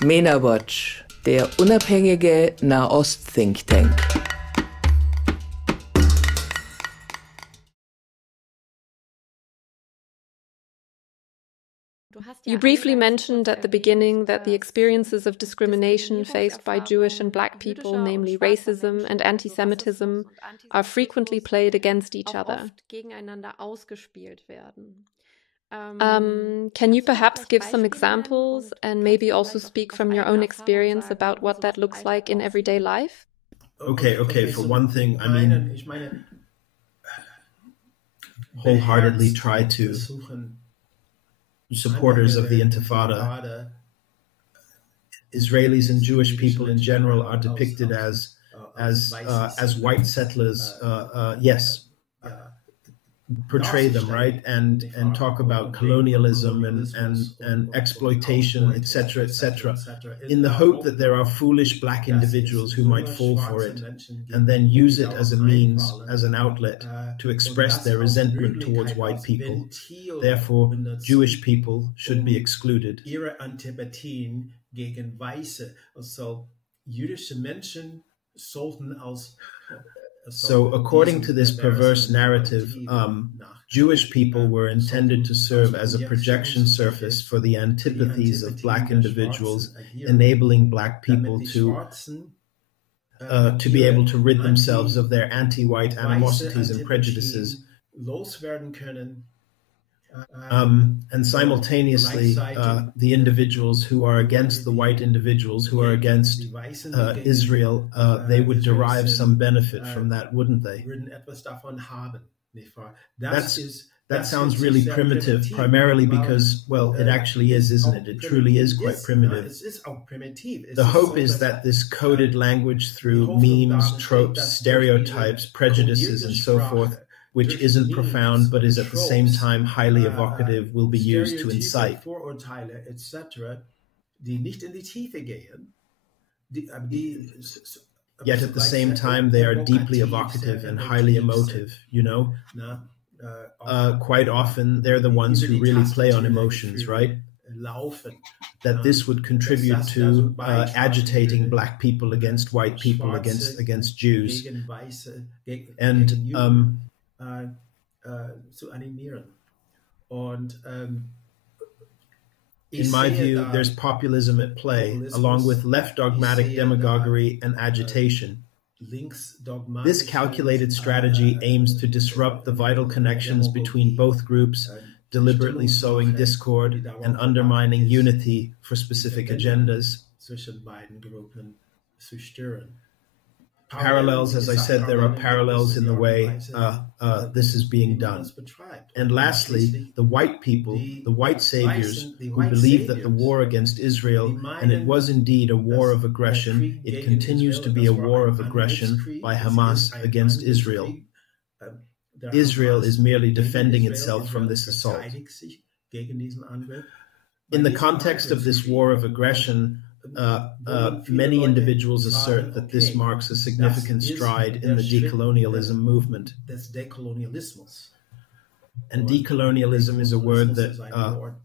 Mena-Watch, der unabhängige Nahost-Thinktank. You briefly mentioned at the beginning that the experiences of discrimination faced by Jewish and Black people, namely racism and anti-Semitism, are frequently played against each other. Can you perhaps give some examples and maybe also speak from your own experience about what that looks like in everyday life? Okay. For one thing, I mean, wholeheartedly try to supporters of the Intifada, Israelis and Jewish people in general are depicted as white settlers. Yes, portray them, right, and talk about colonialism and exploitation, etc., in the hope that there are foolish Black individuals who might fall for it and then use it as a means, as an outlet to express their resentment towards white people. Therefore, Jewish people should be excluded. Ihre Antipathien gegen Weiße, also jüdische Menschen sollten als So according to this perverse narrative, Jewish people were intended to serve as a projection surface for the antipathies of Black individuals, enabling Black people to be able to rid themselves of their anti-white animosities and prejudices. And simultaneously, the individuals who are against the white individuals, who are against Israel, they would derive some benefit from that, wouldn't they? That sounds really primitive, primarily because, well, it actually is, isn't it? It truly is quite primitive. The hope is that this coded language through memes, tropes, stereotypes, prejudices, and so forth, which isn't profound but is at the same time highly evocative, will be used to incite. Yet at the same time, they are deeply evocative and highly emotive, you know? Quite often, they're the ones who really play on emotions, right? That this would contribute to agitating Black people against white people, against Jews. And zu animieren. In my view, there's populism at play, along with left dogmatic demagoguery and agitation. This calculated strategy aims to disrupt the vital connections between both groups, deliberately sowing discord and undermining unity for specific agendas. Parallels, as I said, there are parallels in the way this is being done. And lastly, the white people, the white saviors, who believe that the war against Israel, and it was indeed a war of aggression, it continues to be a war of aggression by Hamas against Israel. Israel is merely defending itself from this assault. In the context of this war of aggression, many individuals assert that this marks a significant stride in the decolonialism movement. And decolonialism is a word that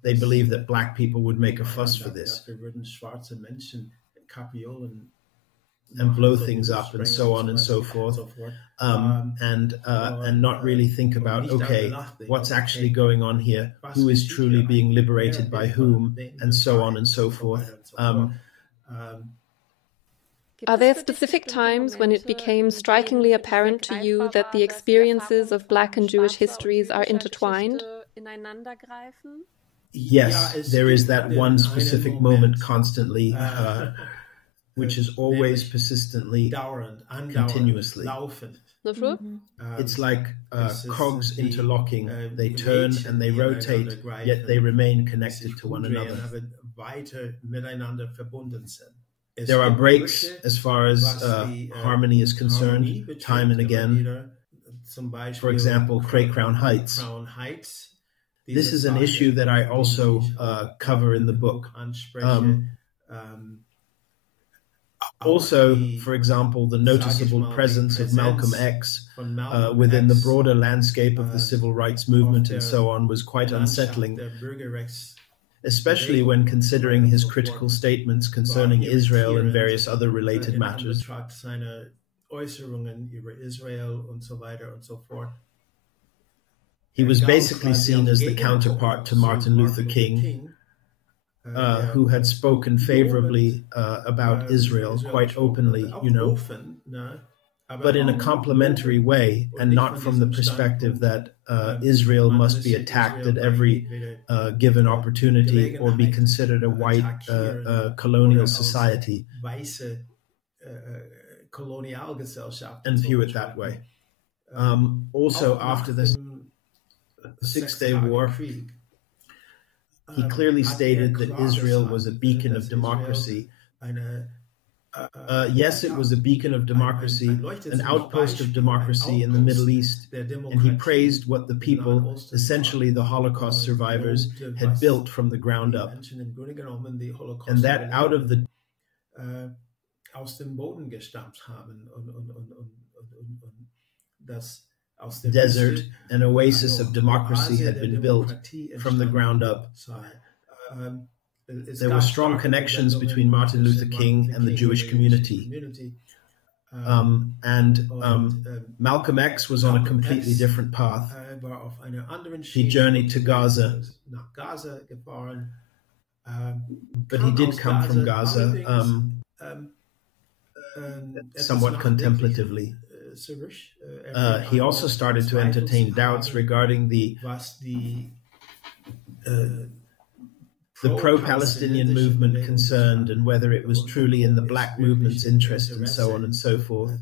they believe that Black people would make a fuss for this and blow things up and so on and so forth, and not really think about, okay, what's actually going on here, who is truly being liberated by whom, and so on and so forth. Are there specific times when it became strikingly apparent to you that the experiences of Black and Jewish histories are intertwined? Yes, there is that one specific moment constantly, which is always persistently, continuously. It's like cogs interlocking. They turn and they rotate, yet they remain connected to one another. There are breaks as far as harmony is concerned, time and again. For example, Cray Crown Heights. This is an issue that I also cover in the book. Also, for example, the noticeable presence of Malcolm X within the broader landscape of the civil rights movement and so on was quite unsettling. especially when considering his critical statements concerning Israel and various other related matters. Seine Äußerungen über Israel und so weiter und so fort. He was basically seen as the counterpart to Martin Luther King, who had spoken favorably about Israel quite openly, but in a complimentary way, and not from the perspective that Israel must be attacked at every given opportunity or be considered a white colonial society, and view it that way. Also, after the Six-Day War, he clearly stated that Israel was a beacon of democracy. Yes, it was a beacon of democracy, an outpost of democracy in the Middle East, and he praised what the people, essentially the Holocaust survivors, had built from the ground up. And that out of the desert, an oasis of democracy had been built from the ground up. There were strong connections between Martin Luther King and the Jewish community. Malcolm X was on a completely different path. He journeyed to Gaza, but he did come from Gaza somewhat contemplatively. He also started to entertain doubts regarding the pro-Palestinian movement concerned and whether it was truly in the black movement's interest and so on and so forth.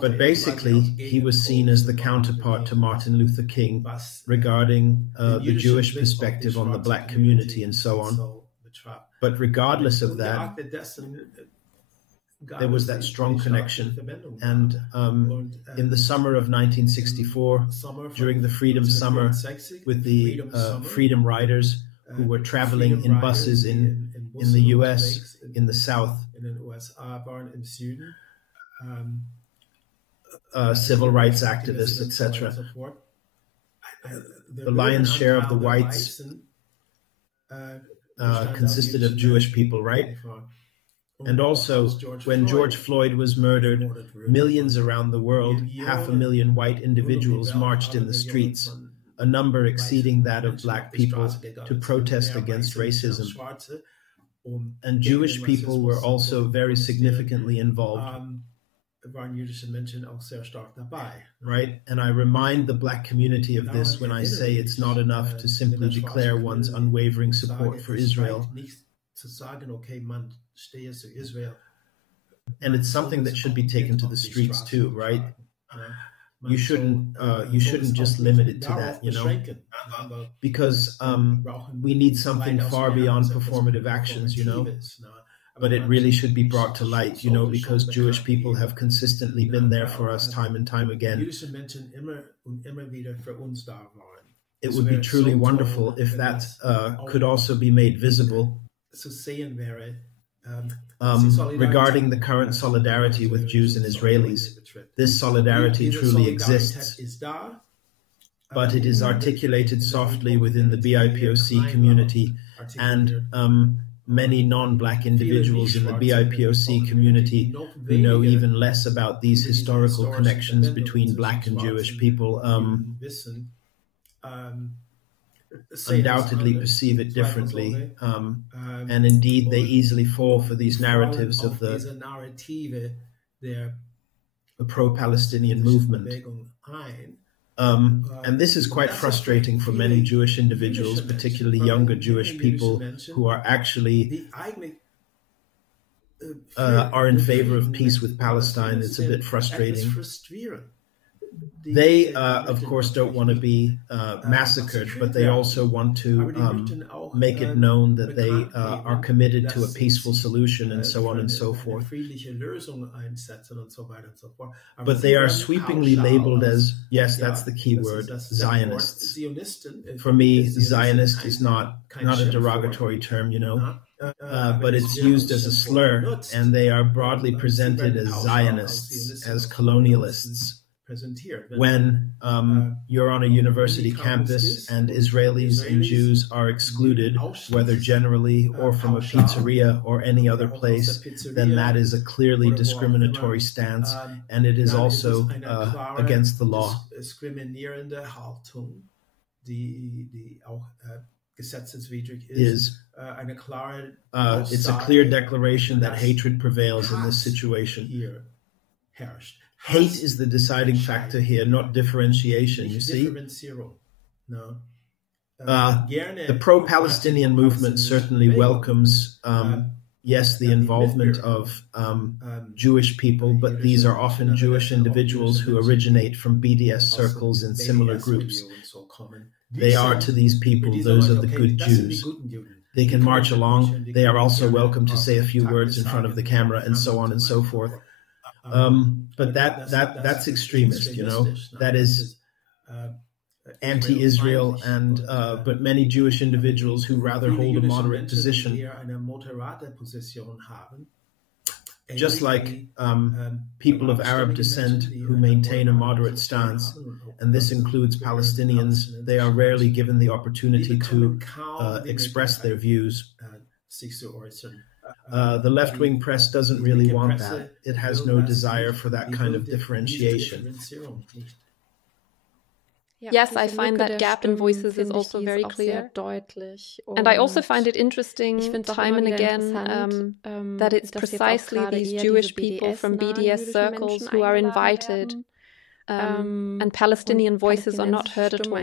But basically he was seen as the counterpart to Martin Luther King regarding the Jewish perspective on the black community and so on. But regardless of that, there was that strong connection. And in the summer of 1964, during the Freedom Summer, with the Freedom Riders who were traveling in buses in the US, in the South, civil rights activists, etc. The lion's share of the whites consisted of Jewish people, right? And also, when George Floyd was murdered, millions around the world, 500,000 white individuals marched in the streets, a number exceeding that of black people, to protest against racism. And Jewish people were also very significantly involved. Right? And I remind the black community of this when I say it's not enough to simply declare one's unwavering support for Israel. And it's something that should be taken to the streets too, right? You shouldn't just limit it to that, because we need something far beyond performative actions, But it really should be brought to light, because Jewish people have consistently been there for us time and time again. It would be truly wonderful if that could also be made visible. Regarding the current solidarity with Jews and Israelis, this solidarity truly exists, but it is articulated softly within the BIPOC community and many non-black individuals in the BIPOC community who know even less about these historical connections between black and Jewish people undoubtedly perceive it differently, and indeed they easily fall for these narratives of the pro-Palestinian movement. And this is quite frustrating for many Jewish individuals, particularly younger Jewish people who are actually are in favor of peace with Palestine. It's a bit frustrating. They, of course, don't want to be massacred, but they also want to make it known that they are committed to a peaceful solution and so on and so forth. But they are sweepingly labeled as, yes, that's the key word, Zionists. For me, Zionist is not a derogatory term, but it's used as a slur, and they are broadly presented as Zionists, as colonialists. when you're on a university campus and Israelis and Jews are excluded, whether generally or from a pizzeria or any other place, then that is a clearly discriminatory stance, and it is also against the law. It's a clear declaration that hatred prevails in this situation. Hate is the deciding factor here, not differentiation, you see? The pro-Palestinian movement certainly welcomes, yes, the involvement of Jewish people, but these are often Jewish individuals who originate from BDS circles in similar groups. They are to these people, those are the good Jews. They can march along. They are also welcome to say a few words in front of the camera and so on and so forth. But that's extremist, you know. That is anti-Israel, and but many Jewish individuals who rather hold a moderate position, just like people of Arab descent who maintain a moderate stance, and this includes Palestinians. They are rarely given the opportunity to express their views. The left-wing press doesn't really want that. It has no desire for that kind of differentiation. Yes, I find that gap in voices is also very clear. And I also find it interesting, time and again, that it's precisely these Jewish people from BDS circles who are invited, and Palestinian voices are not heard at all.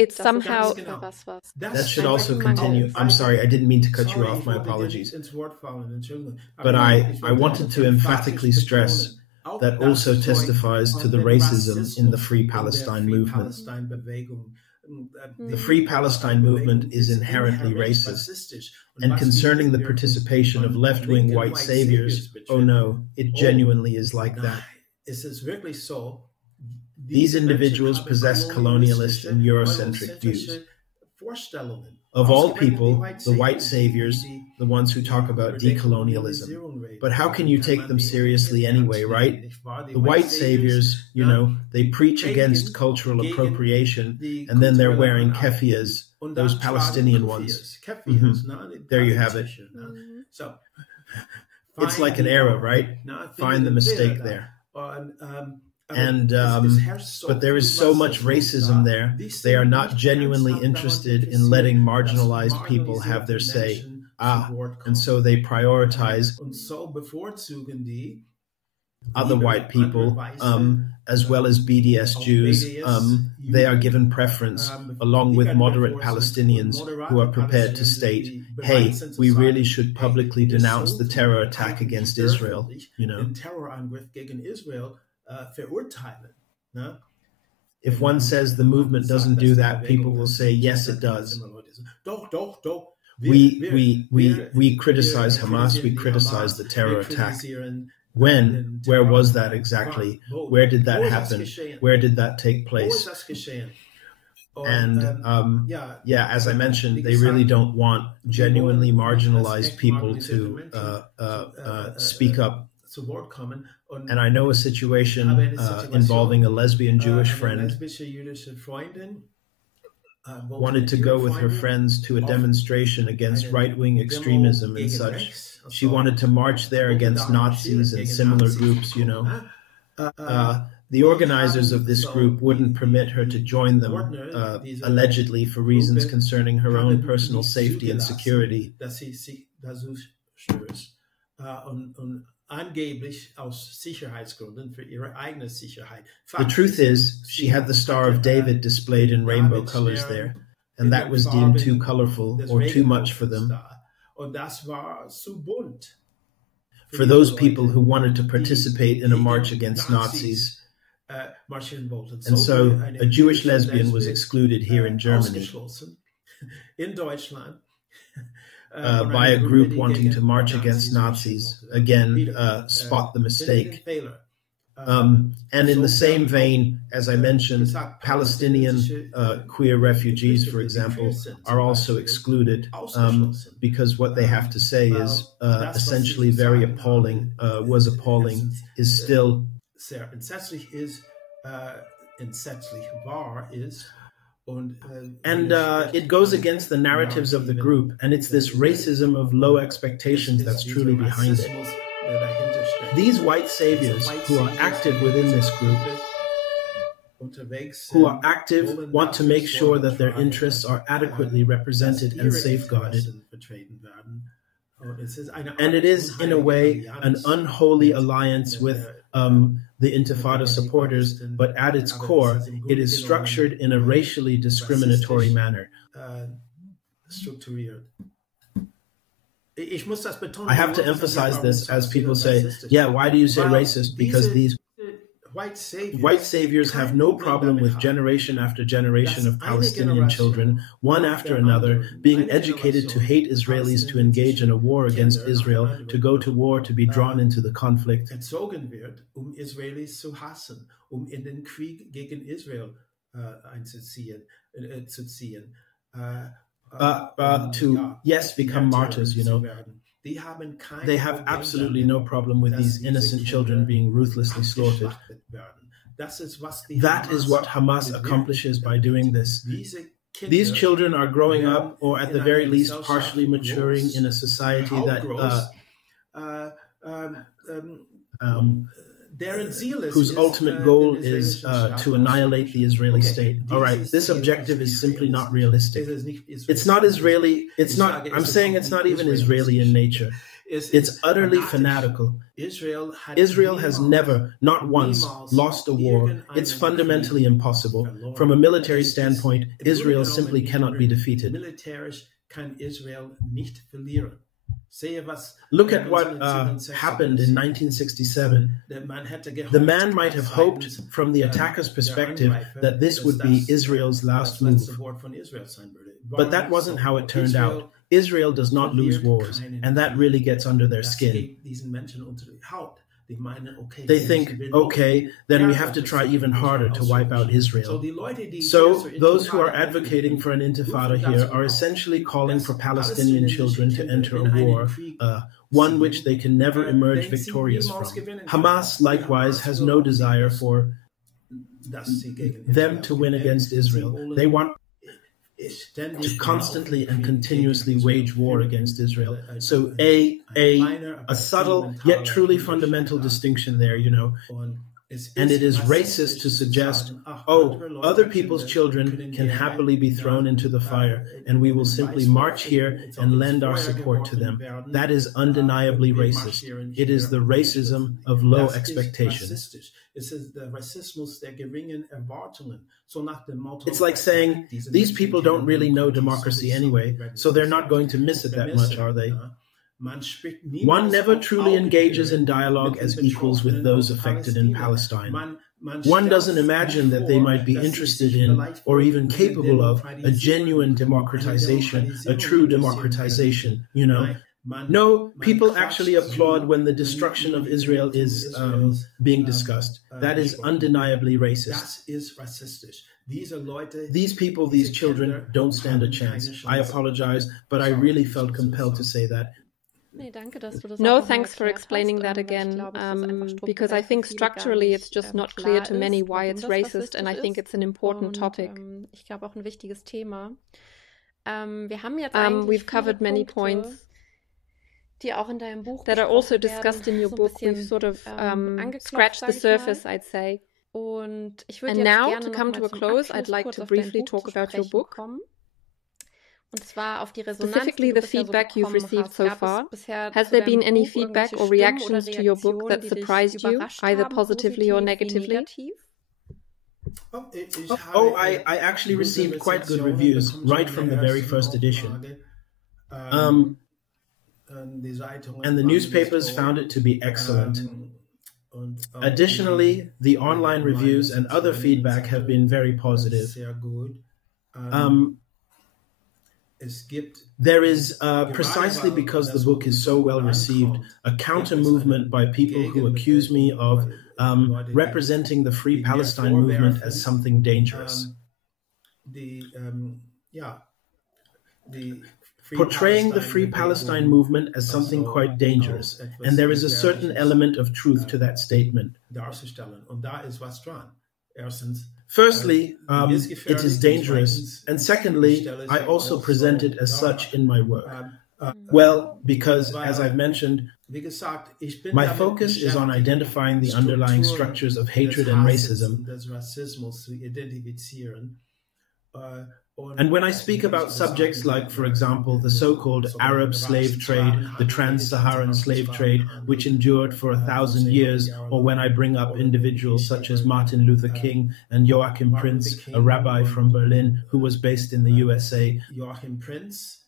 It's somehow... That should also continue. I'm sorry, I didn't mean to cut you off. My apologies. But I wanted to emphatically stress that also testifies to the racism in the Free Palestine movement. The Free Palestine movement is inherently racist. And concerning the participation of left-wing white saviors, oh no, it genuinely is like that. These individuals possess colonialist and Eurocentric views. Of all people, the white saviors, the ones who talk about decolonialism. But how can you take them seriously anyway, right? The white saviors, you know, they preach against cultural appropriation, and then they're wearing keffiyehs, those Palestinian ones. There you have it. It's like an error, right? Find the mistake there. And but there is so much racism there. They are not genuinely interested in letting marginalized people have their say. And so they prioritize other white people, as well as BDS Jews. They are given preference, along with moderate Palestinians who are prepared to state, hey, we really should publicly denounce the terror attack against Israel, you know. If one says the movement doesn't do that, people will say, yes, it does. We criticize Hamas, we criticize the terror attack. When? Where was that exactly? Where did that happen? Where did that take place? And as I mentioned, they really don't want genuinely marginalized people to speak up. And I know a situation involving a lesbian Jewish friend wanted to go with her friends to a demonstration against right-wing extremism and such. She wanted to march there against Nazis and similar groups, you know. The organizers of this group wouldn't permit her to join them, allegedly for reasons concerning her own personal safety and security. The truth is, she had the Star of David displayed in rainbow colors there, and that was deemed too colorful or too much for them. For those people who wanted to participate in a march against Nazis. And so a Jewish lesbian was excluded here in Germany. By a group wanting to march against Nazis. Again, spot the mistake. And in the same vein, as I mentioned, Palestinian queer refugees, for example, are also excluded because what they have to say is essentially very appalling, was appalling, is still sehr entsetzlich ist, entsetzlich wahr ist. And it goes against the narratives of the group, and it's this racism of low expectations that's truly behind it. These white saviors who are active within this group, who are active, want to make sure that their interests are adequately represented and safeguarded. And it is, in a way, an unholy alliance with the Intifada supporters, but at its core, it is structured in a racially discriminatory manner. I have to emphasize this as people say, yeah, why do you say racist? Because these white saviors have no problem with generation after generation of Palestinian children, one after another, being educated to hate Israelis, to engage in a war against Israel, to go to war, to be drawn into the conflict. Erzogen wird, Israelis zu hassen, in den Krieg gegen Israel einzuziehen, to, yes, become martyrs, you know. They have absolutely no problem with these innocent children being ruthlessly slaughtered. That is what Hamas accomplishes by doing this. These children are growing up, or at the very least partially maturing, in a society that whose ultimate goal is to annihilate the Israeli state. All right, this objective is simply not realistic. It's not Israeli. It's not. I'm saying it's not even Israeli in nature. It's utterly fanatical. Israel has never, not once, lost a war. It's fundamentally impossible. From a military standpoint, Israel simply cannot be defeated. Look at what happened in 1967. The man might have hoped, from the attacker's perspective, that this would be Israel's last move. But that wasn't how it turned out. Israel does not lose wars, and that really gets under their skin. They think, okay, then we have to try even harder to wipe out Israel. So those who are advocating for an intifada here are essentially calling for Palestinian children to enter a war, one which they can never emerge victorious from. Hamas, likewise, has no desire for them to win against Israel. They want to constantly and continuously wage war against Israel. So a subtle yet truly fundamental distinction there, you know. And it is racist to suggest, oh, other people's children can happily be thrown into the fire, and we will simply march here and lend our support to them. That is undeniably racist. It is the racism of low expectations. It's like saying, these people don't really know democracy anyway, so they're not going to miss it that much, are they? One never truly engages in dialogue as equals with those affected in Palestine. One doesn't imagine that they might be interested in, or even capable of, a genuine democratization, a true democratization, you know. No, people actually applaud when the destruction of Israel is being discussed. That is undeniably racist. These people, these children, don't stand a chance. I apologize, but I really felt compelled to say that. No, thanks for explaining that again, because I think structurally it's just not clear to many why it's racist, and I think it's an important topic. We've covered many points that are also discussed in your book. We've sort of scratched the surface, I'd say. And now, to come to a close, I'd like to briefly talk about your book. Specifically the feedback you've received so far. Has there been any feedback or reactions to your book that surprised you, either positively or negatively? I actually received quite good reviews right from the very first edition. And the newspapers found it to be excellent. Additionally, the online reviews and other feedback have been very positive. There is, precisely because the book is so well received, a counter-movement by people who accuse me of representing the Free Palestine movement as something dangerous. portraying the Free Palestine movement as something quite dangerous, and there is a certain element of truth to that statement. Firstly, it is dangerous, and secondly, I also present it as such in my work. Well, because, as I've mentioned, my focus is on identifying the underlying structures of hatred and racism. And when I speak about subjects like, for example, the so-called Arab slave trade, the trans-Saharan slave trade, which endured for 1,000 years, or when I bring up individuals such as Martin Luther King and Joachim Prinz, a rabbi from Berlin who was based in the USA. Joachim Prinz,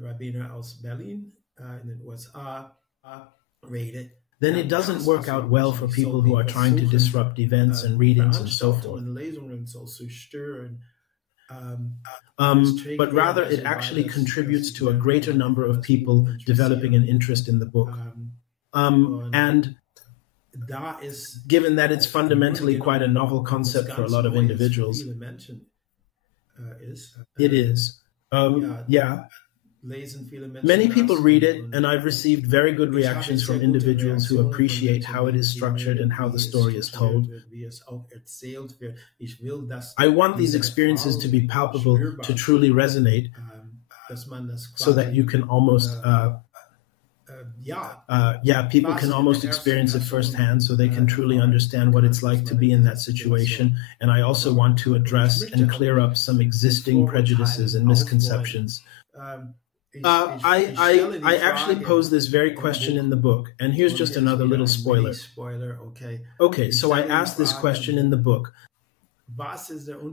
Rabbiner aus Berlin, in den USA, rated. Then it doesn't work out well for people who are trying to disrupt events and readings and so forth. But rather it actually contributes to a greater number of people developing an interest in the book. And given that it's fundamentally quite a novel concept for a lot of individuals, it is. Many people read it, and I've received very good reactions from individuals who appreciate how it is structured and how the story is told. I want these experiences to be palpable, to truly resonate, so that you can almost, people can almost experience it firsthand, so they can truly understand what it's like to be in that situation. And I also want to address and clear up some existing prejudices and misconceptions. I actually pose this very question in the book, and here's just another little spoiler. Okay, so I asked this question in the book.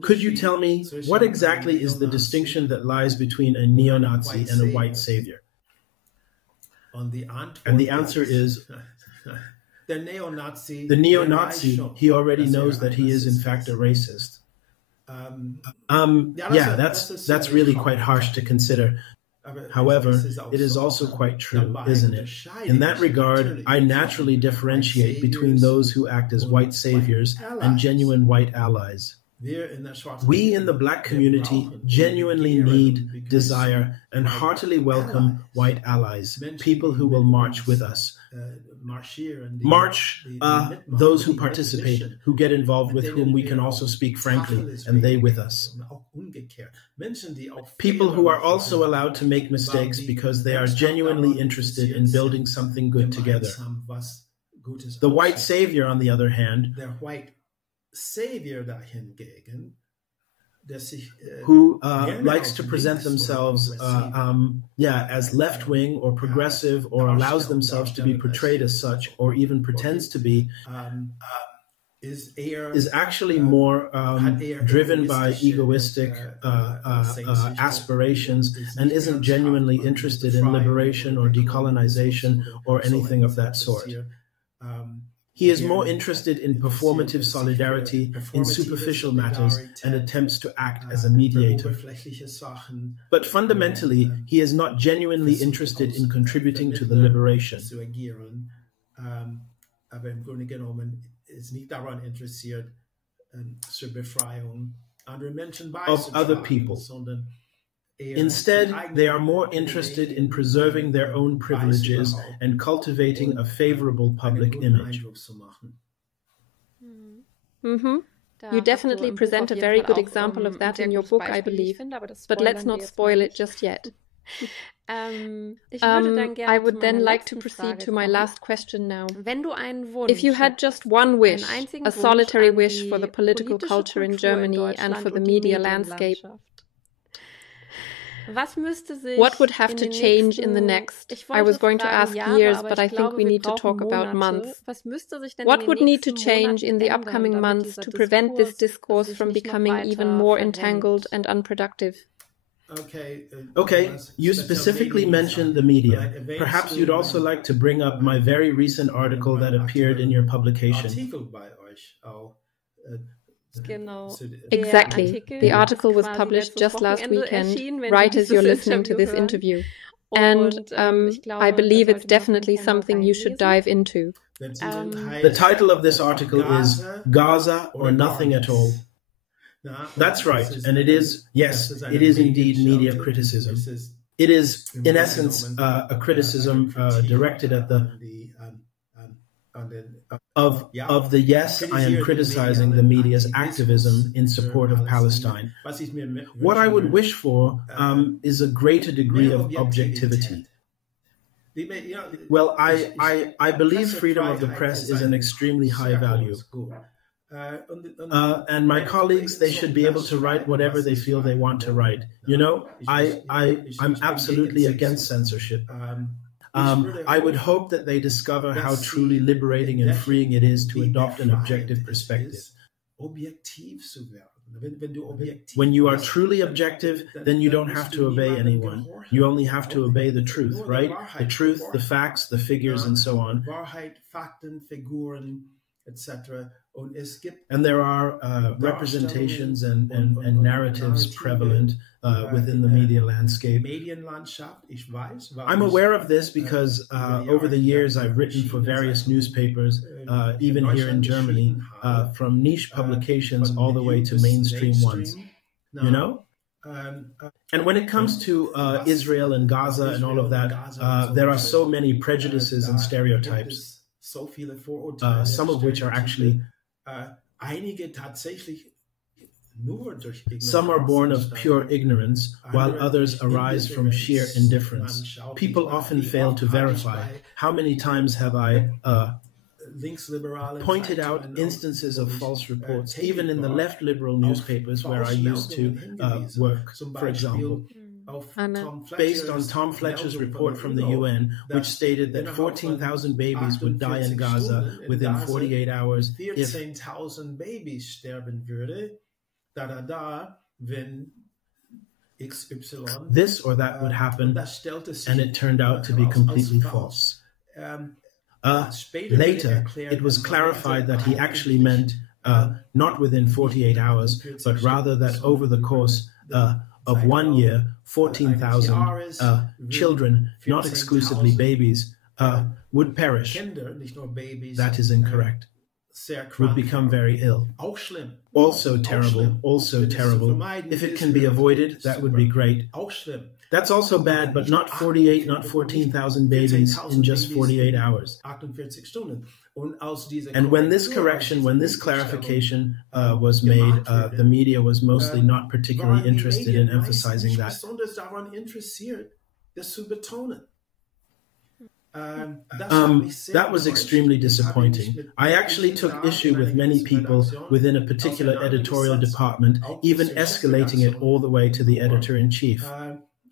Could you tell me what exactly is the distinction that lies between a neo-Nazi and a white savior? And the answer is, the neo-Nazi, he already knows that he is in fact a racist. That's really quite harsh to consider. However, it is also quite true, isn't it? In that regard, I naturally differentiate between those who act as white saviors and genuine white allies. We in the Black community genuinely need, desire, and heartily welcome white allies, people who will march with us. Those who participate, who get involved, with whom we can also speak frankly, and they with us. People who are also allowed to make mistakes because they are genuinely interested in building something good together. The white savior, on the other hand, who likes to present themselves as left-wing or progressive, or allows themselves to be portrayed as such, or even pretends to be, is actually more driven by egoistic aspirations, and isn't genuinely interested in liberation or decolonization or anything of that sort. He is more interested in performative solidarity, in superficial matters, and attempts to act as a mediator. But fundamentally, he is not genuinely interested in contributing to the liberation of other people. Instead, they are more interested in preserving their own privileges and cultivating a favorable public image. Mm-hmm. You definitely present a very good example of that in your book, I believe, but let's not spoil it just yet. I would then like to proceed to my last question now. If you had just one wish, a solitary wish for the political culture in Germany and for the media landscape, what would have to change in the next? I was going to ask years, but I think we need to talk about months. What would need to change in the upcoming months to prevent this discourse from becoming even more entangled and unproductive? Okay, you specifically mentioned the media. Perhaps you'd also like to bring up my very recent article that appeared in your publication. Exactly. The article was published just last weekend, right as you're listening to this interview. And I believe it's definitely something you should dive into. The title of this article is Gaza or Nothing at All. That's right, and it is, yes, it is indeed media criticism. It is, in essence, a criticism directed at of the yes, I am criticizing the media's activism in support of Palestine. What I would wish for is a greater degree of objectivity. Well, I believe freedom of the press is an extremely high value. And my colleagues, they should be able to write whatever they feel they want to write. You know, I'm absolutely against censorship. I would hope that they discover how truly liberating and freeing it is to adopt an objective perspective. When you are truly objective, then you don't have to obey anyone. You only have to obey the truth, right? The truth, the facts, the figures, and so on. And there are representations and narratives prevalent within the media landscape. I'm aware of this because over the years I've written for various newspapers, even here in Germany, from niche publications all the way to mainstream ones, you know? And when it comes to Israel and Gaza and all of that, there are so many prejudices and stereotypes, some of which are actually some are born of pure ignorance, while others arise from sheer indifference. People often fail to verify. How many times have I pointed out instances of false reports, even in the left liberal newspapers where I used to work, for example, based on Tom Fletcher's report from the UN, which stated that 14,000 babies would die in Gaza within 48 hours if 14,000 babies sterben würde, wenn XY this or that would happen, and it turned out to be completely false. Later, it was clarified that he actually meant not within 48 hours, but rather that over the course of 1 year, 14,000 children, not exclusively babies, would perish. That is incorrect. Would become very ill. Also terrible, also terrible. If it can be avoided, that would be great. That's also bad, but not 48, not 14,000 babies in just 48 hours. And when this correction, when this clarification was made, the media was mostly not particularly interested in emphasizing that. That was extremely disappointing. I actually took issue with many people within a particular editorial department, even escalating it all the way to the editor-in-chief.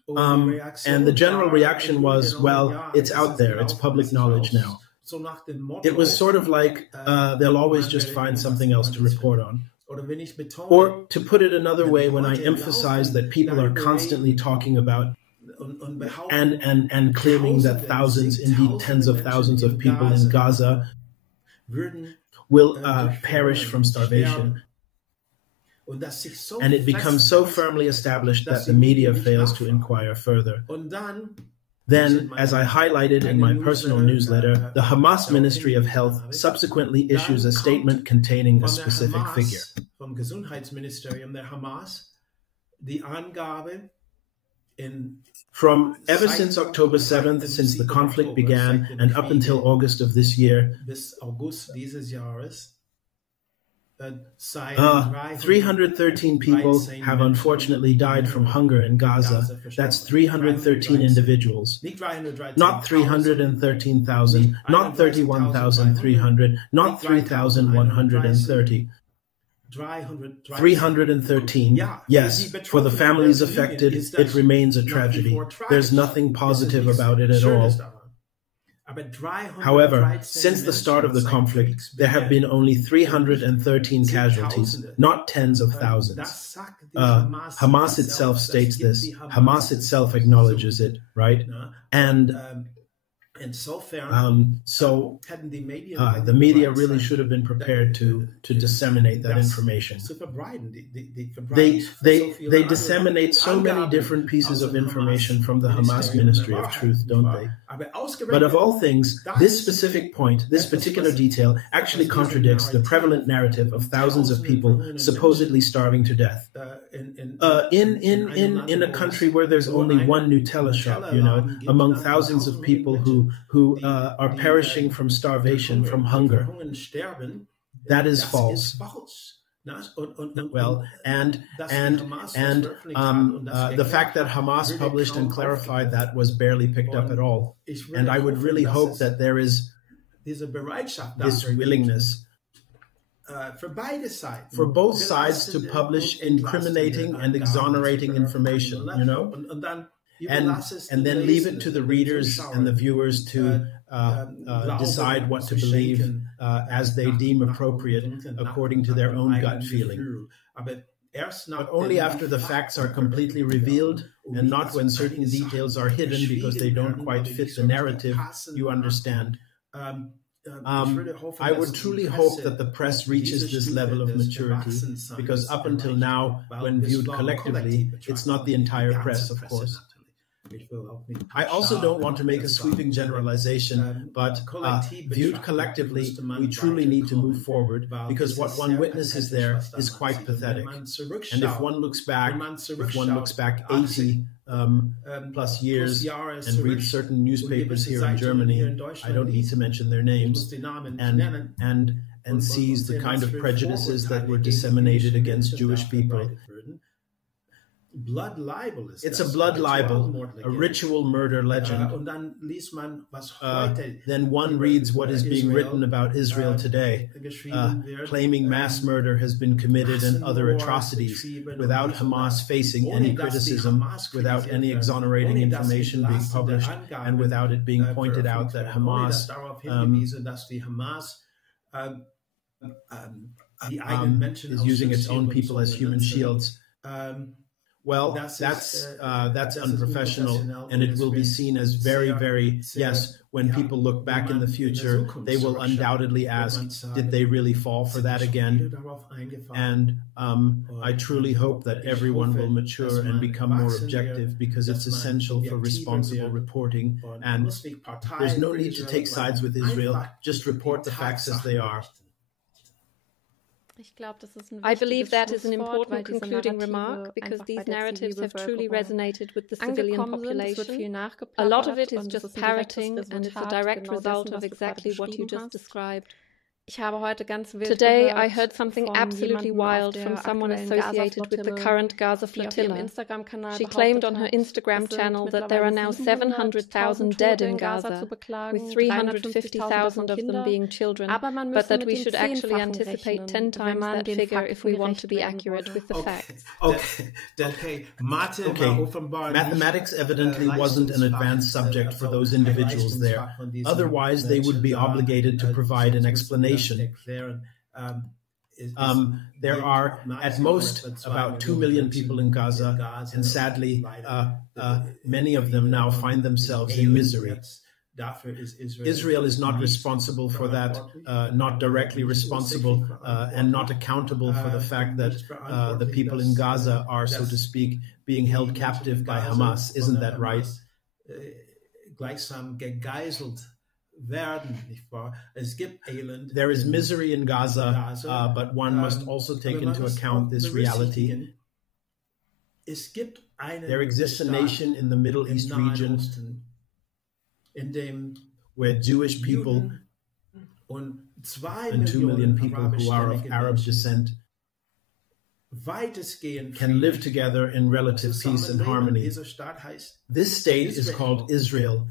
And the general reaction was, well, it's out there, it's public knowledge now. It was sort of like they'll always just find something else to report on. Or to put it another way, when I emphasize that people are constantly talking about and claiming that thousands, indeed tens of thousands of people in Gaza will perish from starvation. And it becomes so firmly established that the media fails to inquire further. Then, as I highlighted in my personal newsletter, the Hamas Ministry of Health subsequently issues a statement containing a specific figure. Vom Gesundheitsministerium der Hamas, die Angabe from ever since October 7th, since the conflict began, and up until August of this year, 313 people have unfortunately died from hunger in Gaza. That's 313 individuals. Not 313,000, not 31,300, not 3,130. 313. Yes, for the families affected, it remains a tragedy. There's nothing positive about it at all. However, since the start of the conflict, there have been only 313 casualties, not tens of thousands. Hamas itself states this. Hamas itself acknowledges it, right? And The media really should have been prepared to disseminate that information. They disseminate so many different pieces of information from the Hamas Ministry of Truth, don't they? But of all things, this specific point, this particular detail, actually contradicts the prevalent narrative of thousands of people supposedly starving to death. In a country where there's only one Nutella shop, among thousands of people who are perishing from starvation, from hunger. That is false. Well, and the fact that Hamas published and clarified that was barely picked up at all. And I would really hope that there is this willingness for both sides to publish incriminating and exonerating information, and then leave it to the readers and the viewers to decide what to believe as they deem appropriate according to their own gut feeling. But only after the facts are completely revealed and not when certain details are hidden because they don't quite fit the narrative, you understand. I would truly hope that the press reaches this level of maturity, because up until now, when viewed collectively, it's not the entire press, of course. I also don't want to make a sweeping generalization, but viewed collectively, we truly need to move forward, because what one witnesses there is quite pathetic. And if one looks back 80 plus years and reads certain newspapers here in Germany, I don't need to mention their names, and sees the kind of prejudices that were disseminated against Jewish people. It's a blood libel, a ritual murder legend. Then one reads what is being written about Israel today, claiming mass murder has been committed and other atrocities, without Hamas facing any criticism, without any exonerating information being published, and without it being pointed out that Hamas is using its own people as human shields. Well, that's unprofessional, and it will be seen as very, very, yes, when people look back in the future, they will undoubtedly ask, did they really fall for that again? And I truly hope that everyone will mature and become more objective, because it's essential for responsible reporting, and there's no need to take sides with Israel, just report the facts as they are. I believe that is an important concluding remark, because these narratives have truly resonated with the civilian population. A lot of it is just parroting, and it's a direct result of exactly what you just described. Today, I heard something absolutely wild from someone associated with the current Gaza flotilla. She claimed on her Instagram channel that there are now 700,000 dead in Gaza, with 350,000 of them being children, but that we should actually anticipate 10 times that figure if we want to be accurate with the facts. Okay. Mathematics evidently wasn't an advanced subject for those individuals there. Otherwise, they would be obligated to provide an explanation. There are at most about 2 million people in Gaza, and sadly, many of them now find themselves in misery. Israel is not responsible for that, not directly responsible, and not accountable for the fact that the people in Gaza are, so to speak, being held captive by Hamas. Isn't that right? There is misery in Gaza, but one must also take into account this reality. There exists a nation in the Middle East region where Jewish people and 2 million people who are of Arab descent can live together in relative peace and harmony. This state is called Israel.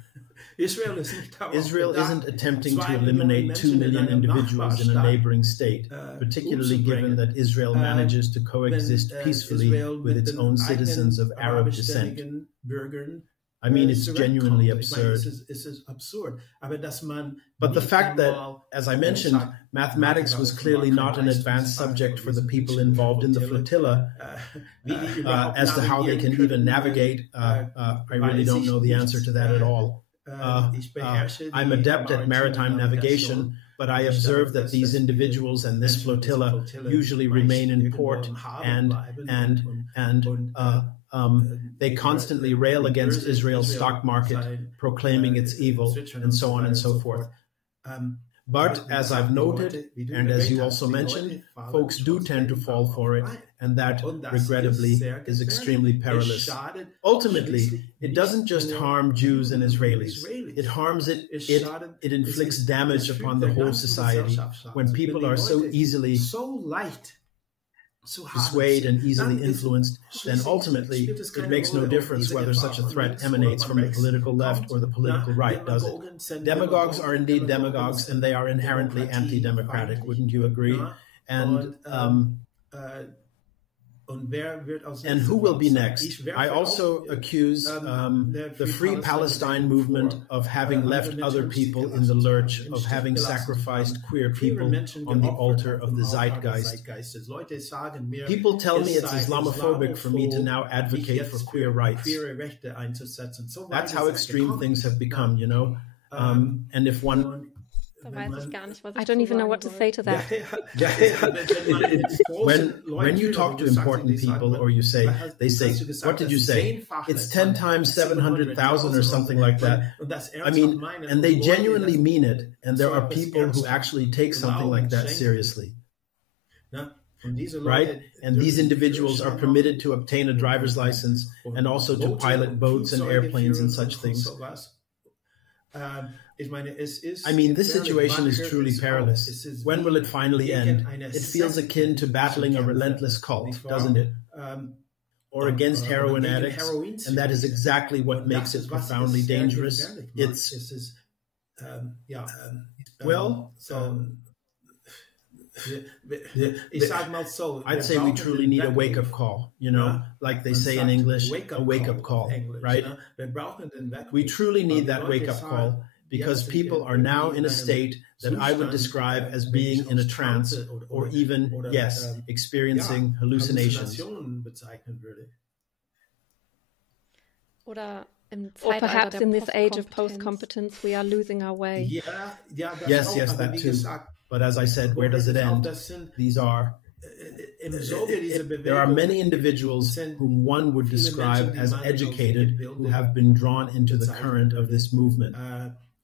Israel isn't attempting to eliminate 2 million individuals in a neighboring state, particularly given that Israel manages to coexist peacefully with its own citizens of Arab descent. I mean, it's genuinely absurd. But the fact that, as I mentioned, mathematics was clearly not an advanced subject for the people involved in the flotilla, as to how they can even navigate, I really don't know the answer to that at all. I'm adept at maritime navigation, but I observe that these individuals and this flotilla usually remain in port, and they constantly rail against Israel's stock market, proclaiming its evil, and so on and so forth. But as I've noted, and as you also mentioned, folks do tend to fall for it, and that, regrettably, is extremely perilous. Ultimately, it doesn't just harm Jews and Israelis. It harms it inflicts damage upon the whole society when people are so easily swayed and easily influenced. Then ultimately it makes no difference whether such a threat emanates from the political left or the political right, does it? Demagogues are indeed demagogues, and they are inherently anti-democratic, wouldn't you agree? And who will be next? I also accuse the Free Palestine movement of having left other people in the lurch, of having sacrificed queer people on the altar of the zeitgeist. People tell me it's Islamophobic for me to now advocate for queer rights. That's how extreme things have become, you know. And if one... I don't even know what to say to that. When you talk to important people, or they say, what did you say? It's 10 times 700,000 or something like that. I mean, and they genuinely mean it. And there are people who actually take something like that seriously. Right? And these individuals are permitted to obtain a driver's license and also to pilot boats and airplanes and such things. I mean, this situation is truly perilous. When will it finally end? It feels akin to battling a relentless cult, doesn't it? Or against heroin addicts, and that is exactly what makes it profoundly dangerous. I'd say we truly need a wake-up call, you know, like they say in English, a wake-up call, right? We truly need that wake-up call, because people are now in a state that I would describe as being in a trance, or even, yes, experiencing hallucinations. Or perhaps in this age of post-competence, we are losing our way. Yes, that too. But as I said, where does it end? There are many individuals whom one would describe as educated, who have been drawn into the current of this movement.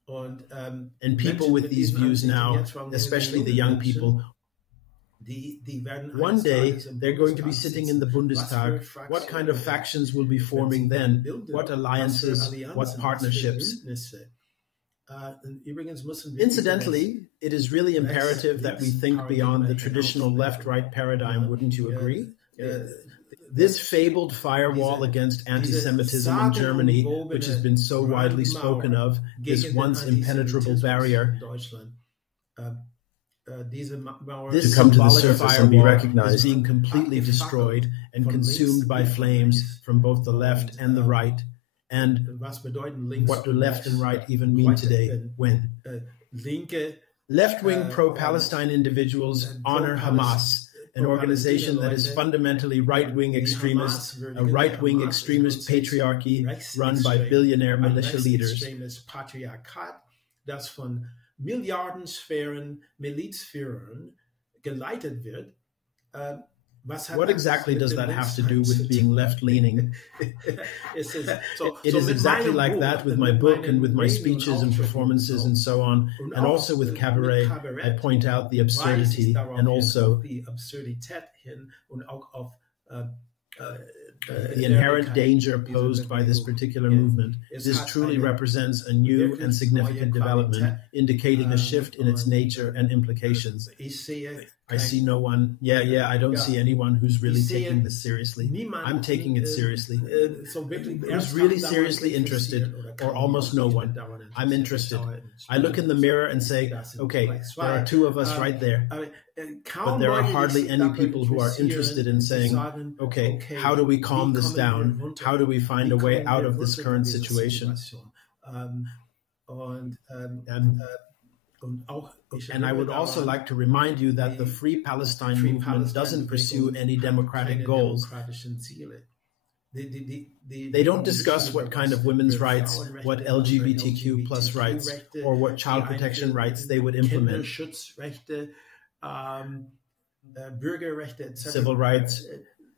And people with these views now, especially the young people, one day they're going to be sitting in the Bundestag. What kind of factions will be forming then? What alliances? What partnerships? Incidentally, it is really imperative that we think beyond the traditional left-right paradigm, wouldn't you agree? This fabled firewall against anti-Semitism in Germany, which has been so widely spoken of, this once impenetrable barrier, this come to the surface and be recognized, is being completely destroyed and consumed by flames from both the left and the right. And what do left and right even mean today? When left-wing pro-Palestine individuals honor Hamas, an organization that is fundamentally right-wing extremist, a right-wing extremist patriarchy run by billionaire militia leaders. Das von milliardenschweren Milizführern geleitet wird. What exactly does that have to do with being left-leaning? It is exactly like that with my book and with my speeches and performances and so on, and also with cabaret. I point out the absurdity and also the inherent danger posed by this particular movement. This truly represents a new and significant development, indicating a shift in its nature and implications. I see no one. I don't see anyone who's really taking this seriously. I'm taking it seriously. Who's really seriously interested, or almost no one. I'm interested. I look in the mirror and say, okay, there are two of us right there. But there are hardly any people who are interested in saying, okay, how do we calm this down? How do we find a way out of this current situation? And I would also like to remind you that the Free Palestine movement doesn't pursue any democratic goals. They don't discuss what kind of women's rights, what LGBTQ plus rights, or what child protection rights they would implement. Bürgerrechte, civil rights.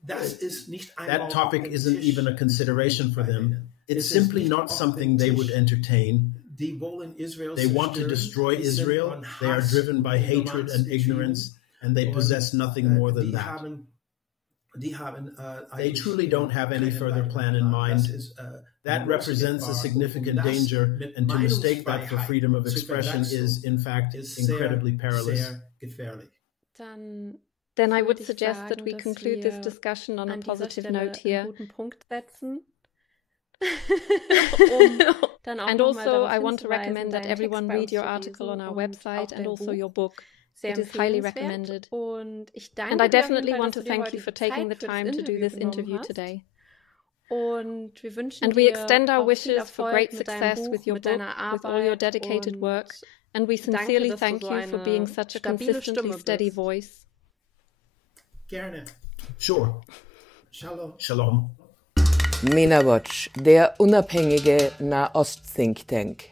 That topic isn't even a consideration for them. It's simply not something they would entertain. They want to destroy Israel. They are driven by hatred and ignorance, and they possess nothing more than that. They truly don't have any further plan in mind. That represents a significant danger, and to mistake that for freedom of expression is, in fact, incredibly perilous. Then I would suggest that we conclude this discussion on a positive note here. And also, I want to recommend that everyone read your article on our website and also your book. It is highly recommended. And I definitely want to thank you for taking the time to do this interview today. And we extend our wishes for great success with your book, with all your dedicated work. And we sincerely thank you for being such a consistently steady voice. Gerne. Sure. Shalom. Shalom. Mena-Watch, der unabhängige Nahost-Thinktank.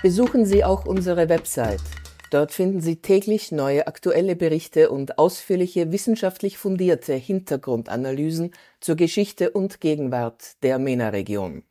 Besuchen Sie auch unsere Website. Dort finden Sie täglich neue aktuelle Berichte und ausführliche wissenschaftlich fundierte Hintergrundanalysen zur Geschichte und Gegenwart der MENA-Region.